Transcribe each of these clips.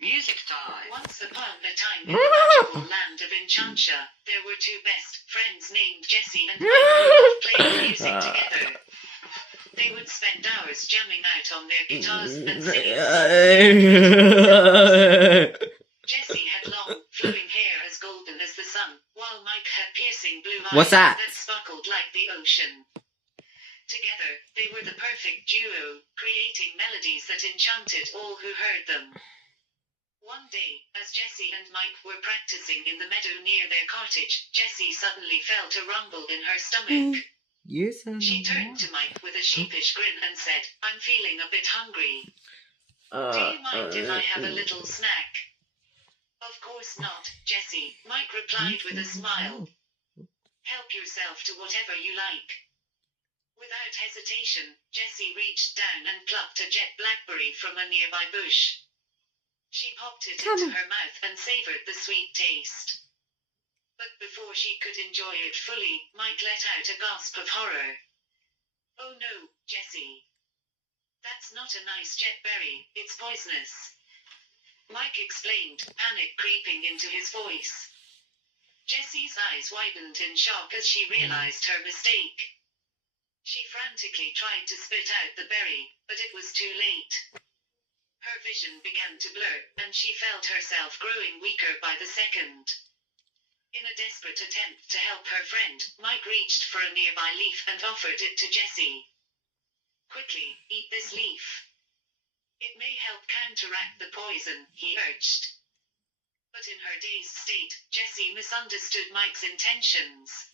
Music time. Once upon a time in the magical land of Enchantia, there were two best friends named Jesse and Mike who loved playing music together. They would spend hours jamming out on their guitars and singing songs. Jesse had long, flowing hair as golden as the sun, while Mike had piercing blue eyes that sparkled like the ocean. Together, they were the perfect duo, creating melodies that enchanted all who heard them. One day, as Jesse and Mike were practicing in the meadow near their cottage, Jesse suddenly felt a rumble in her stomach. She turned to Mike with a sheepish grin and said, "I'm feeling a bit hungry. Do you mind if I have a little snack?" "Of course not, Jesse," Mike replied with a smile. "Help yourself to whatever you like." Without hesitation, Jesse reached down and plucked a jet blackberry from a nearby bush. She popped it into her mouth and savored the sweet taste. But before she could enjoy it fully, Mike let out a gasp of horror. "Oh no, Jesse. That's not a nice jet berry, it's poisonous," Mike explained, panic creeping into his voice. Jesse's eyes widened in shock as she realized her mistake. She frantically tried to spit out the berry, but it was too late. Her vision began to blur, and she felt herself growing weaker by the second. In a desperate attempt to help her friend, Mike reached for a nearby leaf and offered it to Jesse. "Quickly, eat this leaf. It may help counteract the poison," he urged. But in her dazed state, Jessie misunderstood Mike's intentions.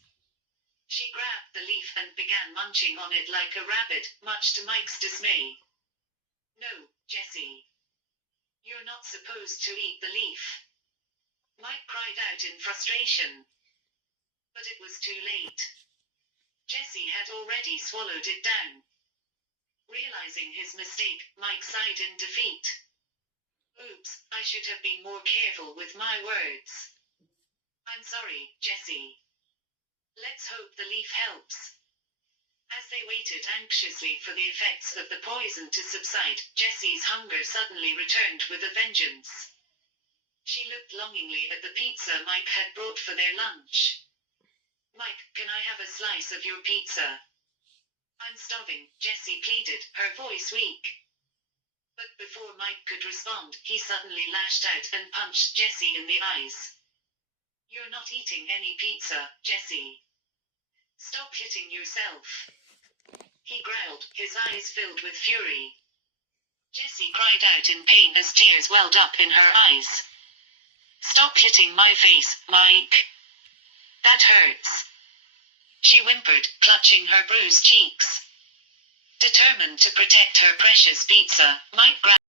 She grabbed the leaf and began munching on it like a rabbit, much to Mike's dismay. "No, Jesse. You're not supposed to eat the leaf," Mike cried out in frustration. But it was too late. Jesse had already swallowed it down. Realizing his mistake, Mike sighed in defeat. "Oops, I should have been more careful with my words. I'm sorry, Jesse. Let's hope the leaf helps." As they waited anxiously for the effects of the poison to subside, Jessie's hunger suddenly returned with a vengeance. She looked longingly at the pizza Mike had brought for their lunch. "Mike, can I have a slice of your pizza?" "I'm starving," Jessie pleaded, her voice weak. But before Mike could respond, he suddenly lashed out and punched Jessie in the eyes. "You're not eating any pizza, Jessie. Stop hitting yourself," he growled, his eyes filled with fury. Jessie cried out in pain as tears welled up in her eyes. "Stop hitting my face, Mike. That hurts," she whimpered, clutching her bruised cheeks. Determined to protect her precious pizza, Mike grabbed